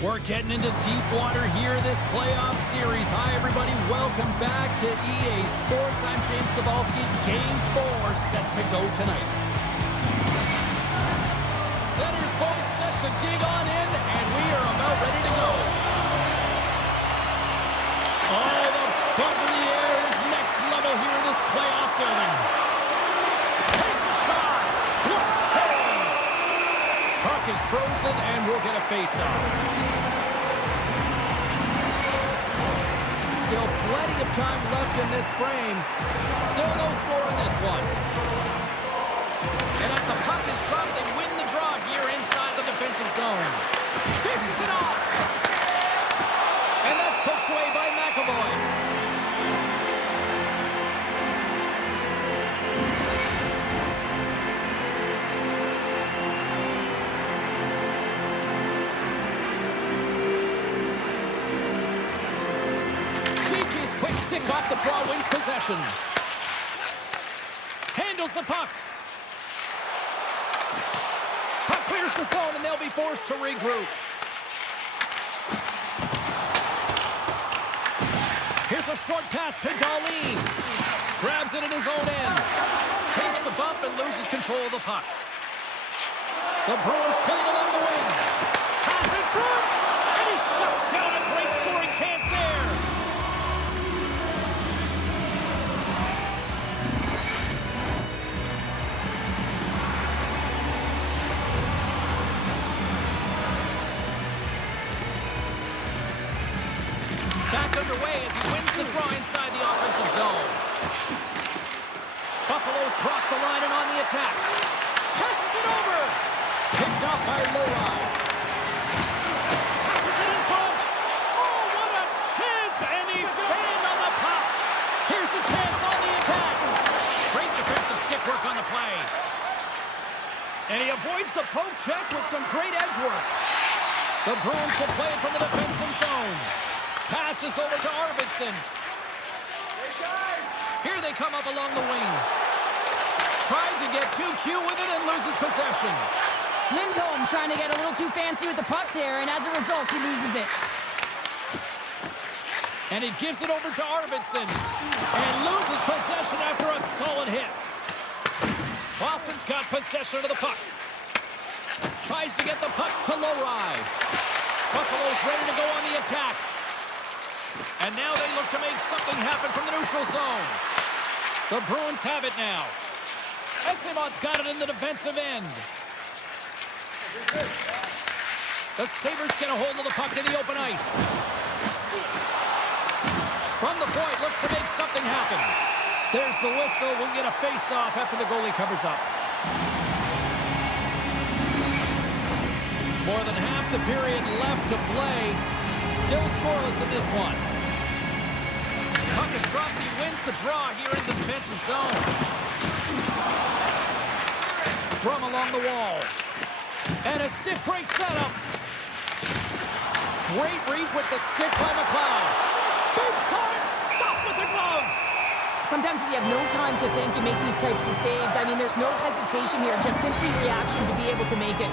We're getting into deep water here in this playoff series. Hi, everybody. Welcome back to EA Sports. I'm James Cybulski. Game 4 set to go tonight. Centers both set to dig on in, and we are about ready to go. Oh, the buzz in the air is next level here in this playoff building. Takes a shot. Good save. Puck is frozen, and we'll get a face-off. Still plenty of time left in this frame. Still no score in this one. And as the puck is dropped, they win the draw here inside the defensive zone. Dishes it off. And that's poked away by McAvoy. Quick stick off the draw, wins possession. Handles the puck. Puck clears the zone, and they'll be forced to regroup. Here's a short pass to Darlene. Grabs it in his own end. Takes a bump and loses control of the puck. The Bruins played along the wing. Pass in front, and he shuts down a great scoring chance there. Back underway as he wins the draw inside the offensive zone. Buffalo's crossed the line and on the attack. Passes it over. Picked up by Lowry. Passes it in front. Oh, what a chance! And he fanned on the puck. Here's a chance on the attack. Great defensive stick work on the play. And he avoids the poke check with some great edge work. The Bruins will play it from the defensive zone. Passes over to Arvidsson. Hey, guys. Here they come up along the wing. Tried to get too cute with it and loses possession. Lindholm trying to get a little too fancy with the puck there, and as a result, he loses it. And he gives it over to Arvidsson. And loses possession after a solid hit. Boston's got possession of the puck. Tries to get the puck to Lowry. Buffalo's ready to go on the attack. And now they look to make something happen from the neutral zone. The Bruins have it now. Esimon's got it in the defensive end. The Sabres get a hold of the puck in the open ice. From the point, looks to make something happen. There's the whistle. We'll get a face-off after the goalie covers up. More than half the period left to play. Still scoreless in this one. Puck is dropped, and he wins the draw here in the defensive zone. Scrum along the wall. And a stick break setup. Great reach with the stick by McLeod. Big time stop with the glove. Sometimes when you have no time to think, you make these types of saves. I mean, there's no hesitation here, just simply reaction to be able to make it.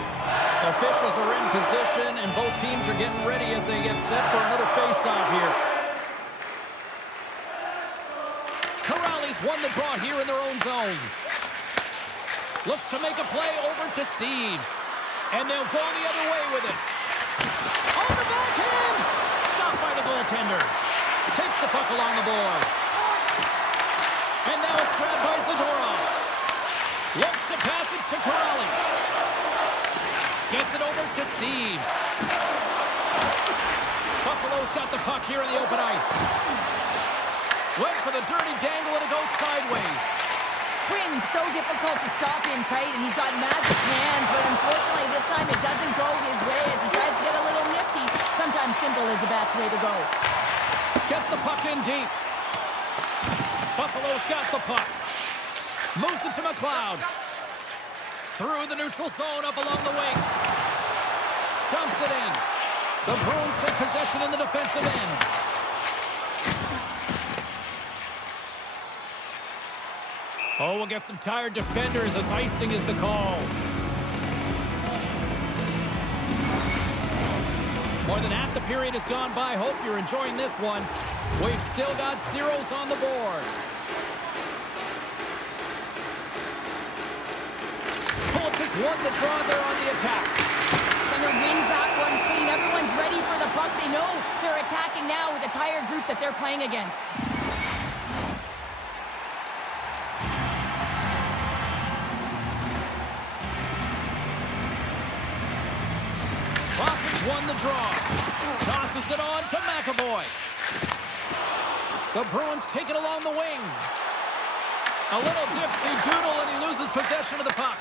Officials are in position, and both teams are getting ready as they get set for another face-off here. Corrales won the draw here in their own zone. Looks to make a play over to Steves. And they'll go the other way with it. On the backhand! Stopped by the goaltender. Takes the puck along the boards. And now it's grabbed by Zadorov. Looks to pass it to Corrales. Gets it over to Steves. Buffalo's got the puck here in the open ice. Went for the dirty dangle, and it goes sideways. Quin's so difficult to stop in tight, and he's got magic hands, but unfortunately this time it doesn't go his way as he tries to get a little nifty. Sometimes simple is the best way to go. Gets the puck in deep. Buffalo's got the puck. Moves it to McLeod. Through the neutral zone, up along the wing. Dumps it in. The Bruins take possession in the defensive end. Oh, we'll get some tired defenders as icing is the call. More than half the period has gone by. Hope you're enjoying this one. We've still got zeros on the board. Pull just won the draw there on the attack. Center wins that one clean. Everyone's ready for the puck. They know they're attacking now with a tired group that they're playing against. Won the draw. Tosses it on to McAvoy. The Bruins take it along the wing. A little dipsy doodle and he loses possession of the puck.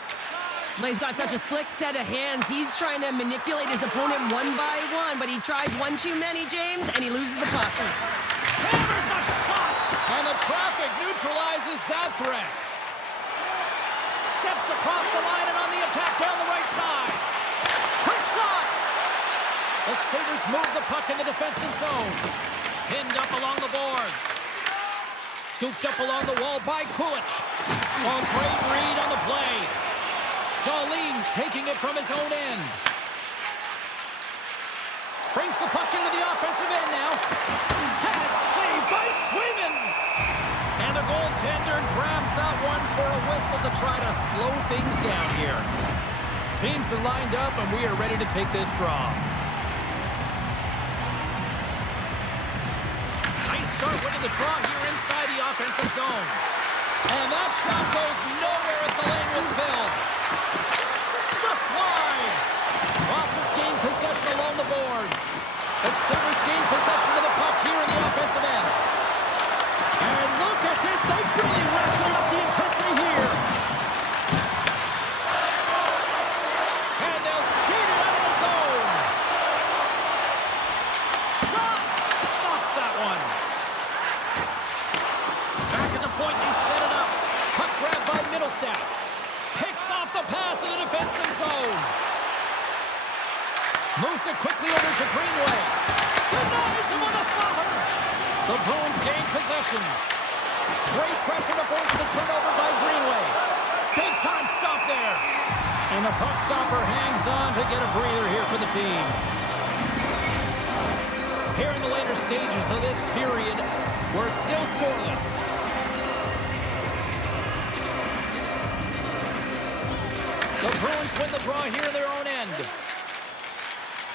He's got such a slick set of hands. He's trying to manipulate his opponent one by one, but he tries one too many, James, and he loses the puck. Hammers a shot, and the traffic neutralizes that threat. Steps across the line and on the attack down the right side. Quick shot. The Sabres move the puck in the defensive zone. Pinned up along the boards. Scooped up along the wall by Kulich. Oh, great read on the play. Darlene's taking it from his own end. Brings the puck into the offensive end now. Had it saved by Swayman. And the goaltender grabs that one for a whistle to try to slow things down here. Teams are lined up and we are ready to take this draw. Start winning the draw here inside the offensive zone. And that shot goes nowhere as the lane was filled. Just wide. Boston's gained possession along the boards. The Sabres gained possession of the puck here in the offensive end. And look at this. They really ratcheted up the intensity here. And they'll skate it out of the zone. Shot stops that one. Point, they set it up. Puck grab by Middlestat. Picks off the pass in the defensive zone. Moves it quickly over to Greenway. Denies him on the slapper. The Bruins gain possession. Great pressure to force the turnover by Greenway. Big time stop there. And the puck stopper hangs on to get a breather here for the team. Here in the later stages of this period, we're still scoreless. The Bruins win the draw here in their own end.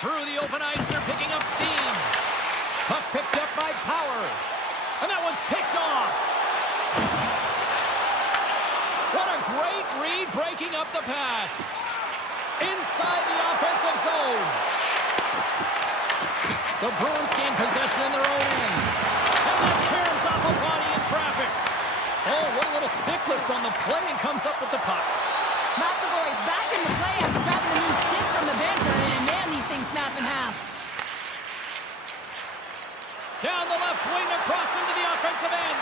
Through the open ice, they're picking up steam. Puck picked up by Power. And that one's picked off. What a great read breaking up the pass. Inside the offensive zone. The Bruins gain possession in their own end. And that caroms off a body in traffic. Oh, what a little stick lift on the play and comes up with the puck. McAvoy's back in the play after grabbing a new stick from the bench, and man, these things snap in half. Down the left wing, across into the offensive end.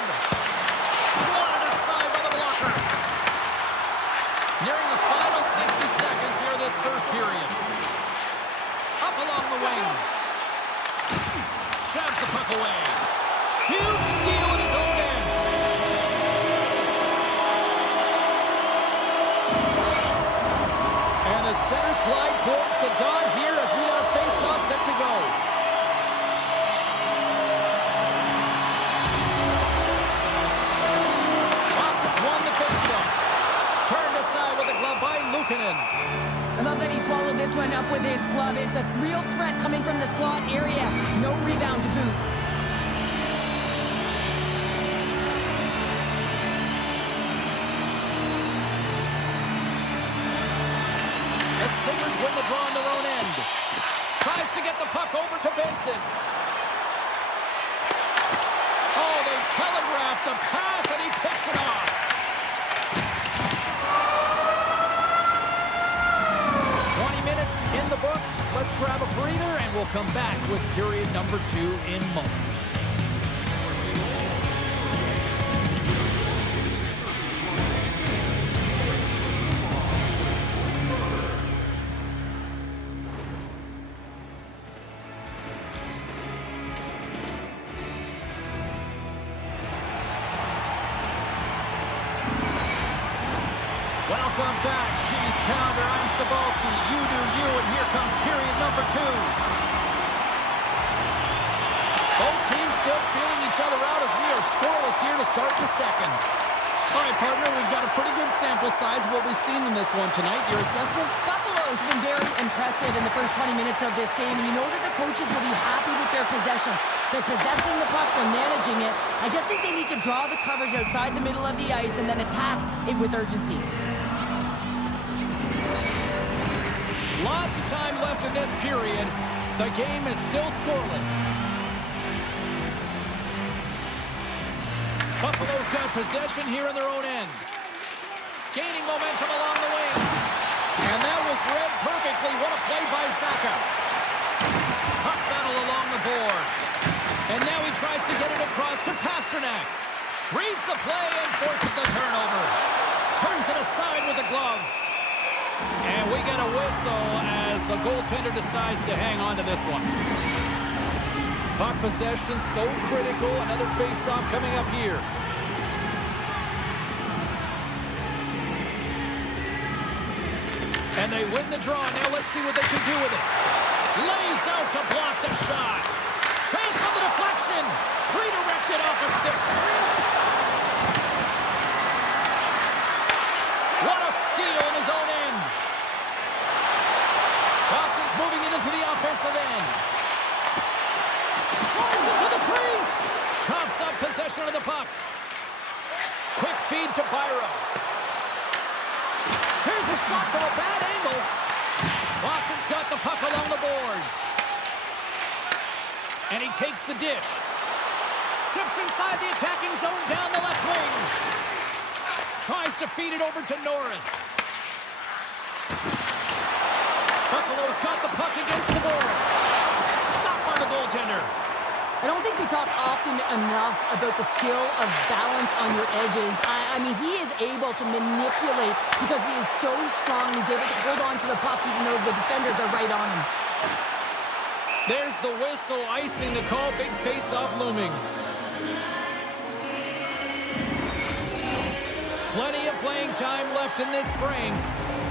Swatted aside by the blocker. Nearing the final 60 seconds here this first period. Up along the wing. Jabs the puck away. Huge steal in his own end. And the centers glide towards the dot here as we got a face-off set to go. Boston's won the face-off. Turned aside with a glove by Luukkonen. I love that he swallowed this one up with his glove. It's a real threat coming from the slot area. No rebound to boot. The Sabres win the draw on their own end. Tries to get the puck over to Benson. Oh, they telegraphed the pass and he picks it off. 20 minutes in the books. Let's grab a breather and we'll come back with period number 2 in moments. Welcome back, Cheese Pounder. I'm Sabalski. You do you, and here comes period number 2. Both teams still feeling each other out as we are scoreless here to start the second. All right, partner, we've got a pretty good sample size of what we've seen in this one tonight. Your assessment? Buffalo's been very impressive in the first 20 minutes of this game. You know that the coaches will be happy with their possession. They're possessing the puck, they're managing it. I just think they need to draw the coverage outside the middle of the ice and then attack it with urgency. Lots of time left in this period. The game is still scoreless. Buffalo's got possession here in their own end. Gaining momentum along the wing. And that was read perfectly. What a play by Saka. Puck battle along the boards. And now he tries to get it across to Pasternak. Reads the play and forces the turnover. Turns it aside with the glove. And we get a whistle as the goaltender decides to hang on to this one. Puck possession so critical. Another face-off coming up here. And they win the draw. Now let's see what they can do with it. Lays out to block the shot. Chance on the deflection. Redirected off a stick. What a steal in his own end. Boston's moving it into the offensive end. Drives it to the crease. Coughs up possession of the puck. Quick feed to Byron. Here's a shot from a bad angle. Boston's got the puck along the boards. And he takes the dish. Steps inside the attacking zone down the left wing. Tries to feed it over to Norris. Buffalo's got the puck against the boards. Stopped by the goaltender. I don't think we talk often enough about the skill of balance on your edges. I mean, he is able to manipulate because he is so strong. He's able to hold on to the puck even though the defenders are right on him. There's the whistle, icing the call. Big face-off looming. Plenty of playing time left in this frame.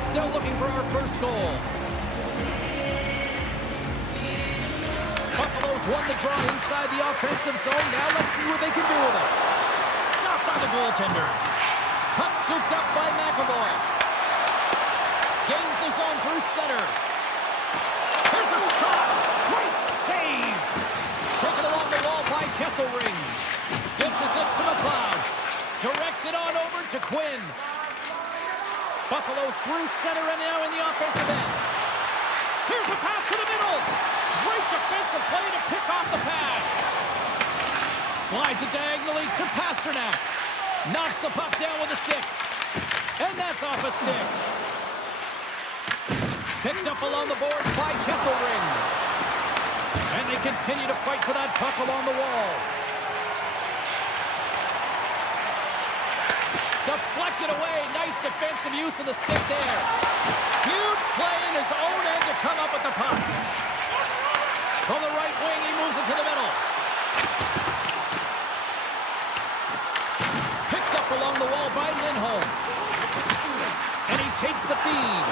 Still looking for our first goal. Buffalo's won the draw inside the offensive zone. Now let's see what they can do with it. Stopped by the goaltender. Puck scooped up by McAvoy. Gains the zone through center. Here's a shot. Great save. Taken along the wall by Kesselring. Dishes it to McLeod. Directs it on over to Quinn. Buffalo's through center and now in the offensive end. Here's a pass to the middle. Great defensive play to pick off the pass. Slides it diagonally to Pasternak. Knocks the puck down with a stick. And that's off a stick. Picked up along the boards by Kesselring. And they continue to fight for that puck along the wall. Deflected away. Nice defensive use of the stick there. Huge play in his own end to come up with the puck. From the right wing, he moves it to the middle. Picked up along the wall by Lindholm. And he takes the feed.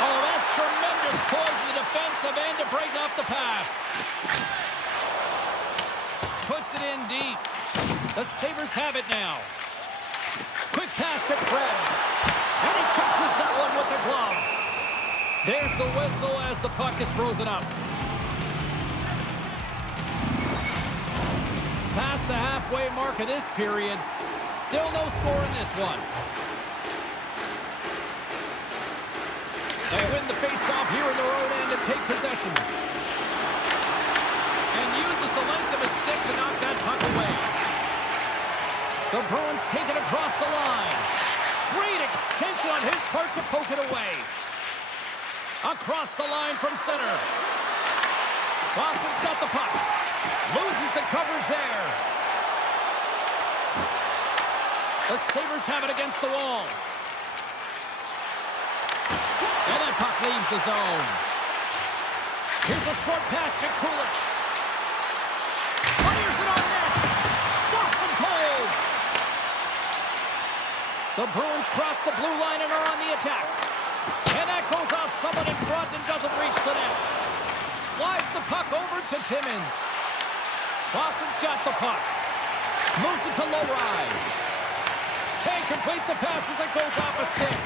Oh, that's tremendous poise in the defensive end to break off the pass. Puts it in deep. The Sabres have it now. Quick pass to Krebs. And he catches that one with the glove. There's the whistle as the puck is frozen up. Past the halfway mark of this period. Still no score in this one. They win the face-off here in their own end and take possession. And uses the length of his stick to knock that puck away. The Bruins take it across the line. Great extension on his part to poke it away. Across the line from center. Boston's got the puck. Loses the coverage there. The Sabres have it against the wall. And that puck leaves the zone. Here's a short pass to Kulich. Fires it on net. Stops him cold. The Bruins cross the blue line and are on the attack. And that goes off someone in front and doesn't reach the net. Slides the puck over to Timmins. Boston's got the puck. Moves it to low ride. Can't complete the pass as it goes off a stick.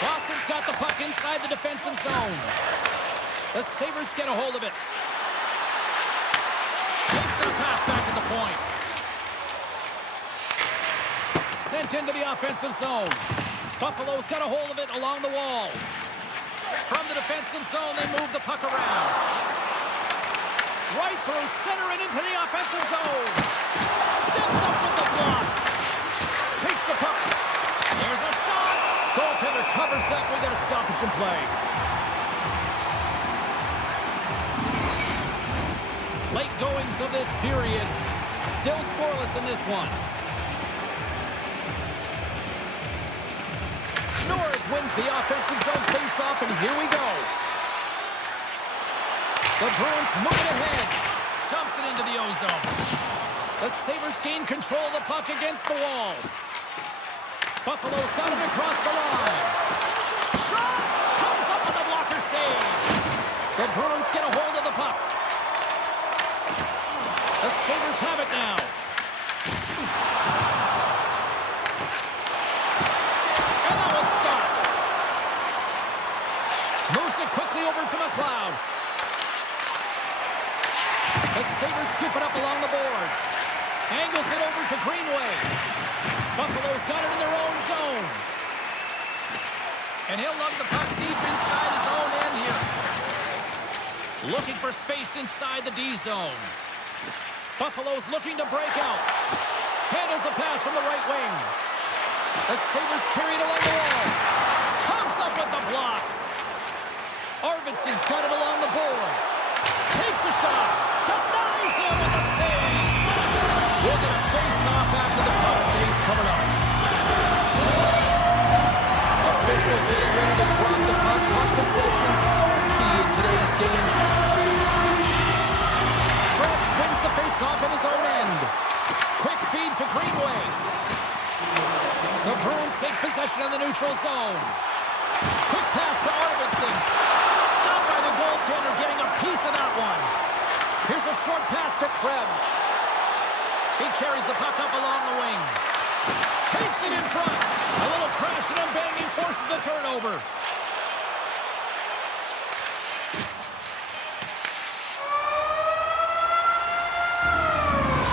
Boston's got the puck inside the defensive zone. The Sabres get a hold of it. Takes their pass back at the point. Sent into the offensive zone. Buffalo's got a hold of it along the wall. From the defensive zone, they move the puck around. Right through center and into the offensive zone. Steps up with the block. Takes the puck. There's a shot. Goaltender covers that. We got a stoppage in play. Late goings of this period. Still scoreless in this one. Norris wins the offensive zone faceoff, and here we go. The Bruins move it ahead. Dumps it into the O-zone. The Sabres gain control of the puck against the wall. Buffalo's got it across the line. Shot! Comes up with a blocker save. The Bruins get a hold of the puck. The Sabres have it now. And that one's stopped. Moves it quickly over to McLeod. The Sabres scoop it up along the boards. Angles it over to Greenway. Buffalo's got it in their own zone. And he'll lug the puck deep inside his own end here. Looking for space inside the D zone. Buffalo's looking to break out. Handles the pass from the right wing. The Sabres carry it along the wall. Comes up with the block. Arvidsson's got it along the boards. Takes a shot. Denies him with a save. We'll get a face-off after the puck stays covered up. Officials getting ready to drop the puck. Puck possession so key in today's game. Krebs wins the face-off in his own end. Quick feed to Greenway. The Bruins take possession of the neutral zone. Quick pass to Arvidsson. Stopped by the goaltender, getting a piece of that one. Here's a short pass to Krebs. He carries the puck up along the wing. Takes it in front. A little crashing and banging forces the turnover.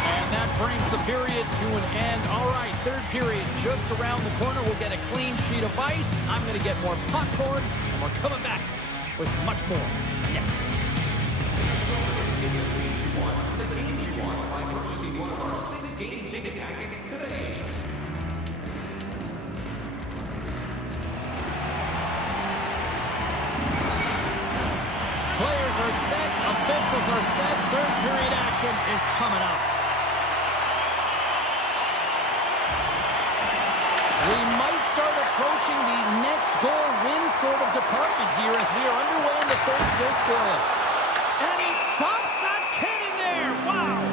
And that brings the period to an end. All right, third period just around the corner. We'll get a clean sheet of ice. I'm going to get more popcorn, and we're coming back with much more next. The games you want by purchasing one of our 6-game ticket packets today. Players are set, officials are set, third period action is coming up. We might start approaching the next goal win sort of department here as we are underway in the third, still scoreless. And he stops that kid in there. Wow.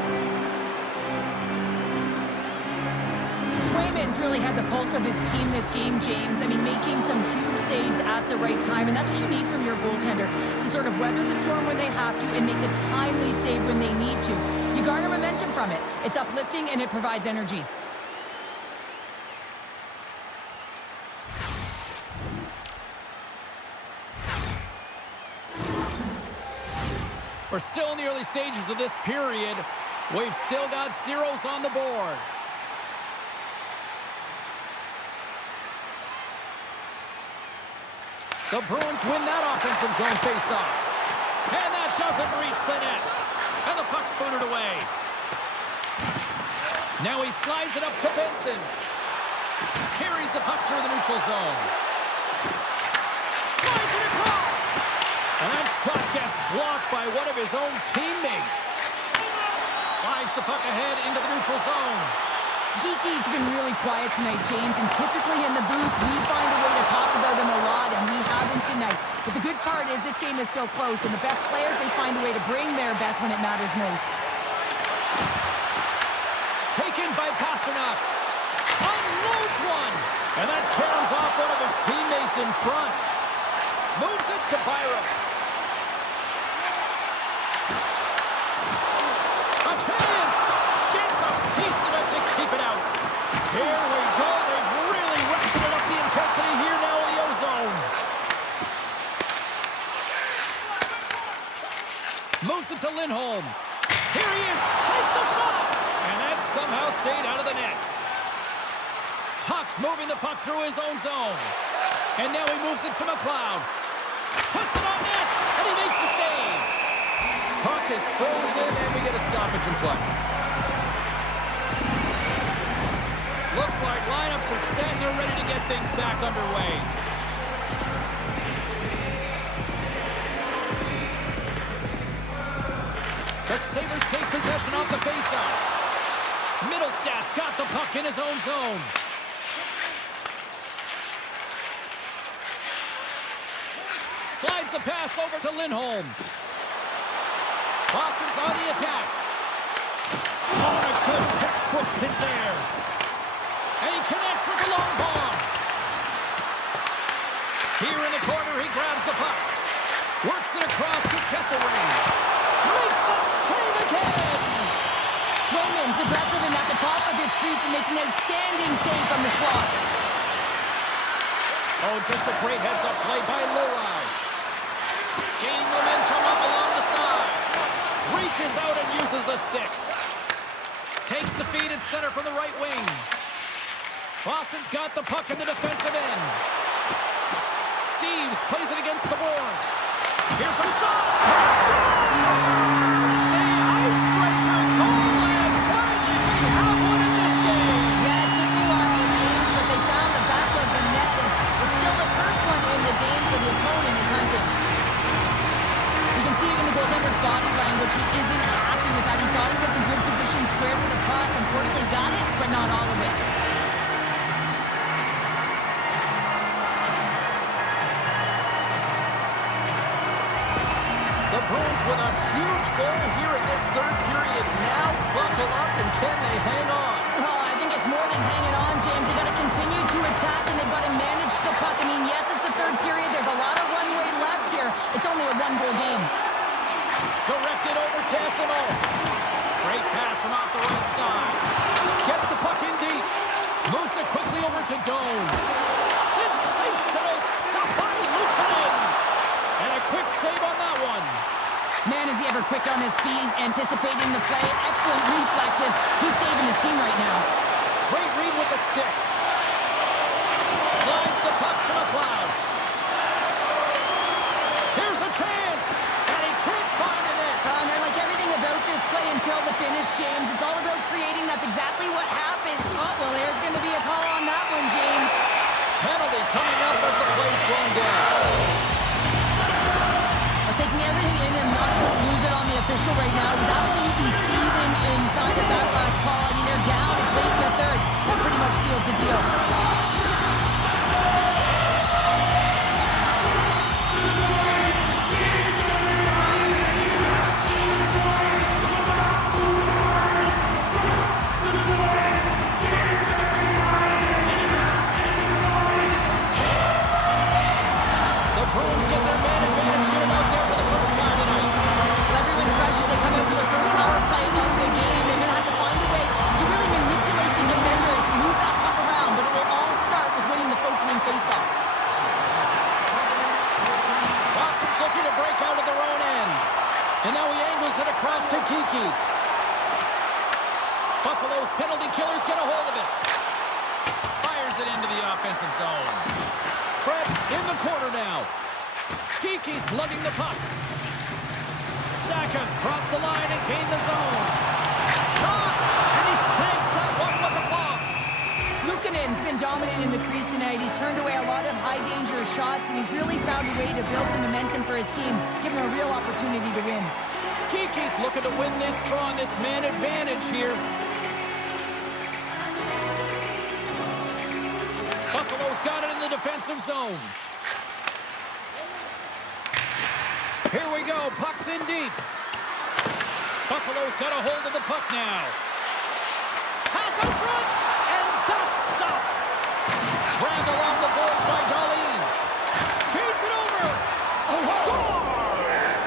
Swayman's really had the pulse of his team this game, James. I mean, making some huge saves at the right time, and that's what you need from your goaltender, to sort of weather the storm when they have to and make the timely save when they need to. You garner momentum from it. It's uplifting and it provides energy. We're still in the early stages of this period. We've still got zeros on the board. The Bruins win that offensive zone faceoff. And that doesn't reach the net. And the puck's booted away. Now he slides it up to Benson. Carries the puck through the neutral zone. Slides it across. And that shot gets blocked by one of his own teammates. Slides the puck ahead into the neutral zone. Geeky's been really quiet tonight, James, and typically in the booth, we find a way to talk about him a lot, and we have him tonight. But the good part is this game is still close, and the best players, they find a way to bring their best when it matters most. Taken by Pasternak. Unloads one. And that caroms off one of his teammates in front. Moves it to Byron. Here we go. They've really ratcheted up the intensity here now in the O-zone. Moves it to Lindholm. Here he is. Takes the shot. And that somehow stayed out of the net. Tuch's moving the puck through his own zone. And now he moves it to McLeod. Puts it on net. And he makes the save. Puck is frozen, and we get a stoppage in play. Looks like lineups are set, and they're ready to get things back underway. The Sabres take possession off the faceoff. Middlestad's got the puck in his own zone. Slides the pass over to Lindholm. Boston's on the attack. Oh, a good textbook hit there. And he connects with the long bomb. Here in the corner, he grabs the puck. Works it across to Kesselring. Makes the save again. Swayman's aggressive and at the top of his crease and makes an outstanding save from the slot. Oh, just a great heads-up play by Lurai. Gaining momentum up along the side. Reaches out and uses the stick. Takes the feed at center from the right wing. Boston's got the puck in the defensive end. Steves plays it against the boards. Here's a shot. Scores! The icebreaker goal, and finally we have one in this game. Yeah, it took a while, James, but they found the back of the net. And it's still the first one in the game, so the opponent is hunting. You can see it in the goaltender's body language. He isn't happy with that. He thought he was in good position, squared for the puck. Unfortunately, got it, but not all of it. The Bruins with a huge goal here in this third period. Now buckle up, and can they hang on? Well, I think it's more than hanging on, James. They've got to continue to attack, and they've got to manage the puck. I mean, yes, it's the third period. There's a lot of runway left here. It's only a one-goal game. Directed over to Essimo. Great pass from off the right side. Gets the puck in deep. Moves it quickly over to Doan. Sensational stop by Luukkonen. And a quick save on that one. Man, is he ever quick on his feet, anticipating the play. Excellent reflexes. He's saving his team right now. Great read with the stick. Slides the puck to McLeod. Here's a chance. And he can't find the net. And I like everything about this play until the finish, James. It's all about creating. That's exactly what happened. Oh, well, there's going to be a call on that one, James. Penalty coming up as the play's blown down. Taking everything in and not to lose it on the official right now. He's absolutely seething inside of that last call. I mean, they're down. It's late in the third. That pretty much seals the deal. The Bruins get their man advantage here out there for the first time tonight. Well, everyone's fresh as they come out for their first power play of the game. They're going to have to find a way to really manipulate the defenders, move that puck around, but it will all start with winning the opening faceoff. Boston's looking to break out of their own end. And now he angles it across to Kiki. Buffalo's penalty killers get a hold of it. Fires it into the offensive zone. Krebs in the corner now. Kiki's lugging the puck. Saka's crossed the line and gained the zone. Shot! And he stakes that one with a block. Luukkonen's been dominant in the crease tonight. He's turned away a lot of high-danger shots, and he's really found a way to build some momentum for his team, give him a real opportunity to win. Kiki's looking to win this draw on this man advantage here. Buffalo's got it in the defensive zone. Here we go. Puck's in deep. Buffalo's got a hold of the puck now. Pass out front, and that's stopped. Grabbed along the boards by Darlene. Feeds it over. Scores!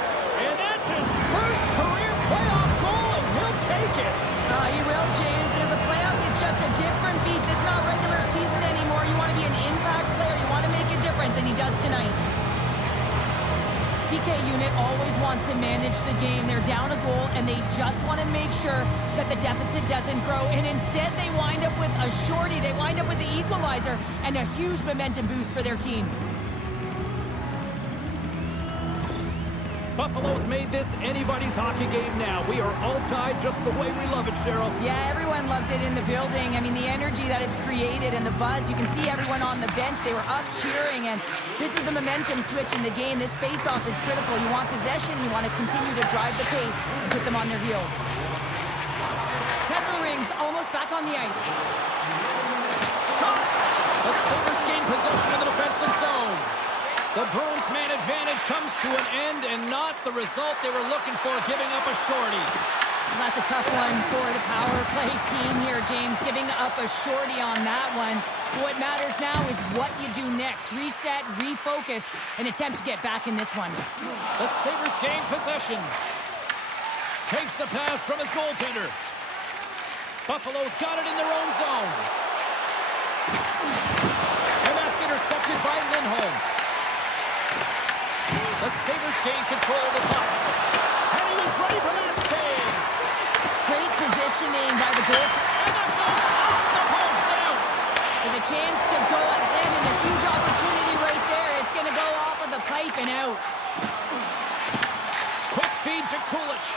And that's his first career playoff goal, and he'll take it. He will, James. There's the playoffs. It's just a different beast. It's It's not regular season anymore. You want to be an impact player. You want to make a difference, and he does tonight. PK unit always wants to manage the game. They're down a goal, and they just want to make sure that the deficit doesn't grow. And instead, they wind up with a shorty. They wind up with the equalizer and a huge momentum boost for their team. Buffalo's made this anybody's hockey game now. We are all tied just the way we love it, Cheryl. Yeah, everyone loves it in the building. I mean, the energy that it's created and the buzz. You can see everyone on the bench. They were up cheering, and this is the momentum switch in the game. This face-off is critical. You want possession. You want to continue to drive the pace and put them on their heels. Kessel rings almost back on the ice. Shot! The Sabres gain possession of the defensive zone. The Bruins' man advantage comes to an end, and not the result they were looking for, giving up a shorty. That's a tough one for the power play team here, James, giving up a shorty on that one. What matters now is what you do next. Reset, refocus, and attempt to get back in this one. The Sabres gain possession. Takes the pass from his goaltender. Buffalo's got it in their own zone. And that's intercepted by Lindholm. The Sabres gain control of the puck. And he was ready for that save. Great positioning by the goaltender. And that goes off the post and out. With a chance to go ahead and a huge opportunity right there. It's going to go off of the pipe and out. Quick feed to Kulich.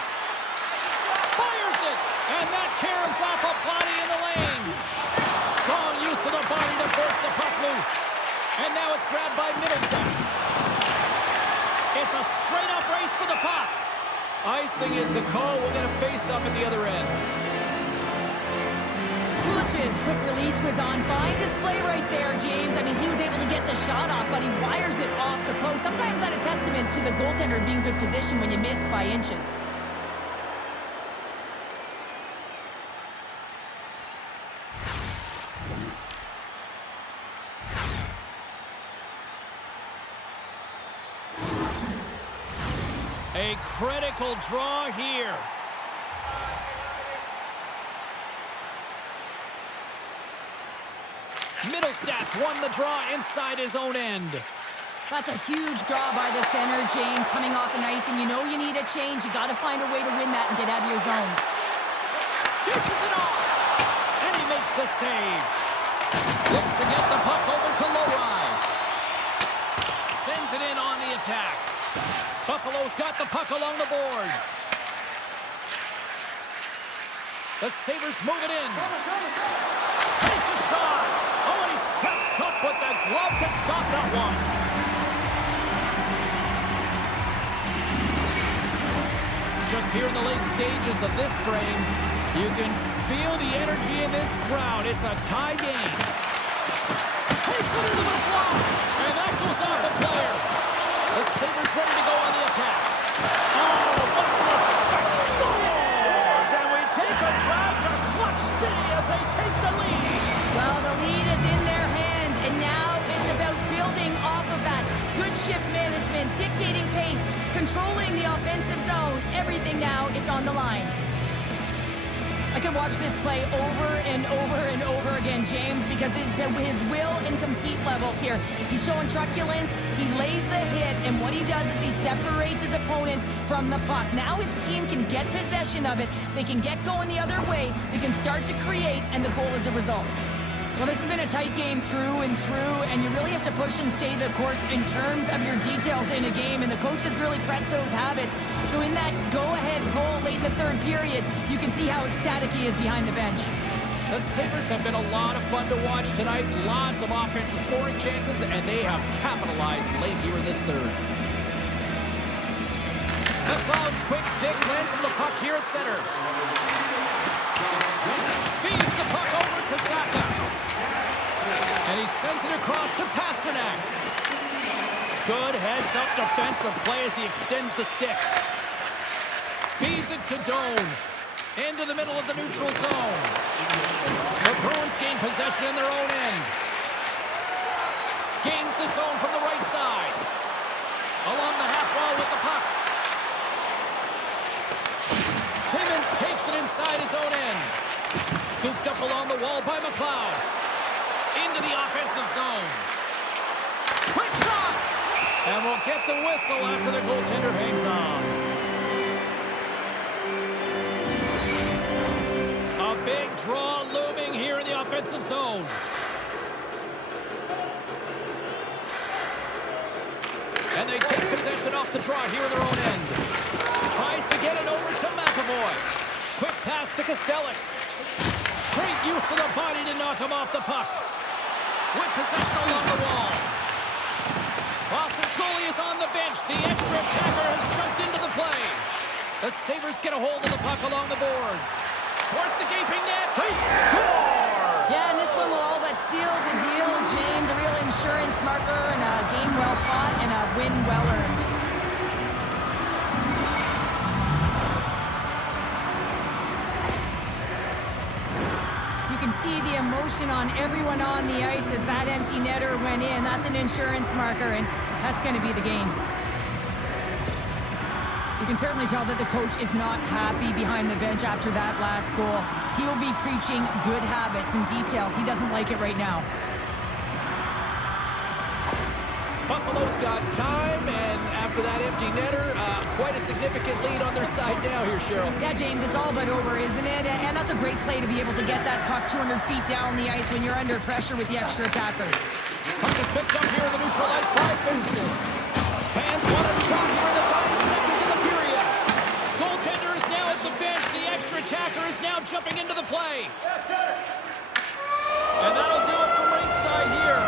Fires it. And that caroms off a body in the lane. Strong use of the body to force the puck loose. And now it's grabbed by Middlestat. It's a straight-up race for the puck. Icing is the call. We'll get a face-up at the other end. Kulich's quick release was on fine display right there, James. I mean, he was able to get the shot off, but he wires it off the post. Sometimes that's a testament to the goaltender being good position when you miss by inches. A critical draw here. Middlestat's won the draw inside his own end. That's a huge draw by the center, James, coming off an ice, and you know you need a change. You got to find a way to win that and get out of your zone. Dishes it off, and he makes the save. Looks to get the puck over to Lowry. Sends it in on the attack. Buffalo's got the puck along the boards. The Sabres move it in. Takes a shot. Oh, and he steps up with the glove to stop that one. Just here in the late stages of this frame, you can feel the energy in this crowd. It's a tie game. Takes it into the slot, and that goes off the player. The Sabres ready to go on the attack. Oh, much respect. Scores! And we take a drive to Clutch City as they take the lead. Well, the lead is in their hands, and now it's about building off of that. Good shift management, dictating pace, controlling the offensive zone. Everything now, it's on the line. I could watch this play over and over and over again, James, because his will and compete level here. He's showing truculence, he lays the hit, and what he does is he separates his opponent from the puck. Now his team can get possession of it, they can get going the other way, they can start to create, and the goal is a result. Well, this has been a tight game through and through, and you really have to push and stay the course in terms of your details in a game, and the coaches really press those habits. So in that go-ahead goal late in the third period, you can see how ecstatic he is behind the bench. The Sabres have been a lot of fun to watch tonight. Lots of offensive scoring chances, and they have capitalized late here in this third. The Clouds' quick stick lands on the puck here at center. Feeds the puck over to Saka. And he sends it across to Pasternak. Good heads-up defensive play as he extends the stick. Feeds it to Doan. Into the middle of the neutral zone. The Bruins gain possession in their own end. Gains the zone from the right side. Along the half wall with the puck. Timmins takes it inside his own end. Scooped up along the wall by McLeod. into the offensive zone. Quick shot! And we'll get the whistle after the goaltender hangs on. A big draw looming here in the offensive zone. And they take possession off the draw here in their own end. Tries to get it over to McAvoy. Quick pass to Kostelic. Great use of the body to knock him off the puck. With possession along the wall. Boston's goalie is on the bench. The extra attacker has jumped into the play. The Sabres get a hold of the puck along the boards. Towards the gaping net. They score! Yeah, and this one will all but seal the deal, James. A real insurance marker and a game well fought and a win well earned. You can see the emotion on everyone on the ice as that empty netter went in. That's an insurance marker, and that's going to be the game. You can certainly tell that the coach is not happy behind the bench after that last goal. He'll be preaching good habits and details. He doesn't like it right now. Buffalo's got time, and after that empty netter, quite a significant lead on their side now here, Cheryl. Yeah, James, it's all but over, isn't it? And that's a great play to be able to get that puck 200 feet down the ice when you're under pressure with the extra attacker. Puck is picked up here in the neutral ice by Vincent. Fans want a shot here in the dying seconds of the period. Goaltender is now at the bench. The extra attacker is now jumping into the play. And that'll do it from ringside here.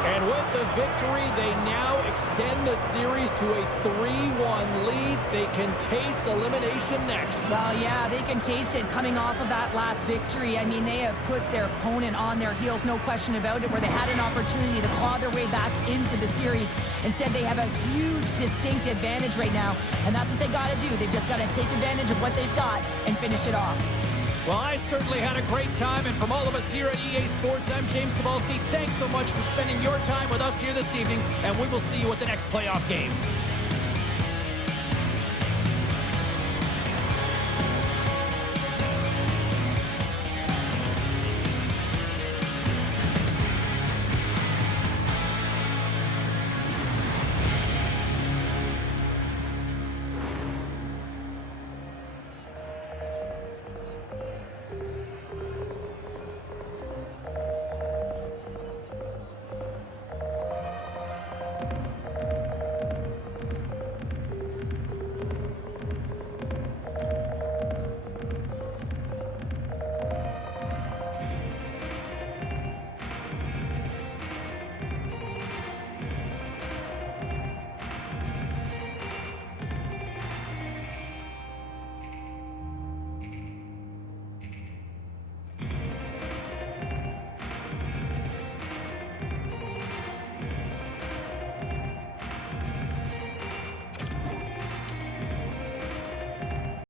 And with the victory, they now extend the series to a 3-1 lead. They can taste elimination next. Well, yeah, they can taste it coming off of that last victory. I mean, they have put their opponent on their heels, no question about it, where they had an opportunity to claw their way back into the series. Instead, they have a huge, distinct advantage right now, and that's what they got to do. They've just got to take advantage of what they've got and finish it off. Well, I certainly had a great time, and from all of us here at EA Sports, I'm James Cebulski. Thanks so much for spending your time with us here this evening, and we will see you at the next playoff game.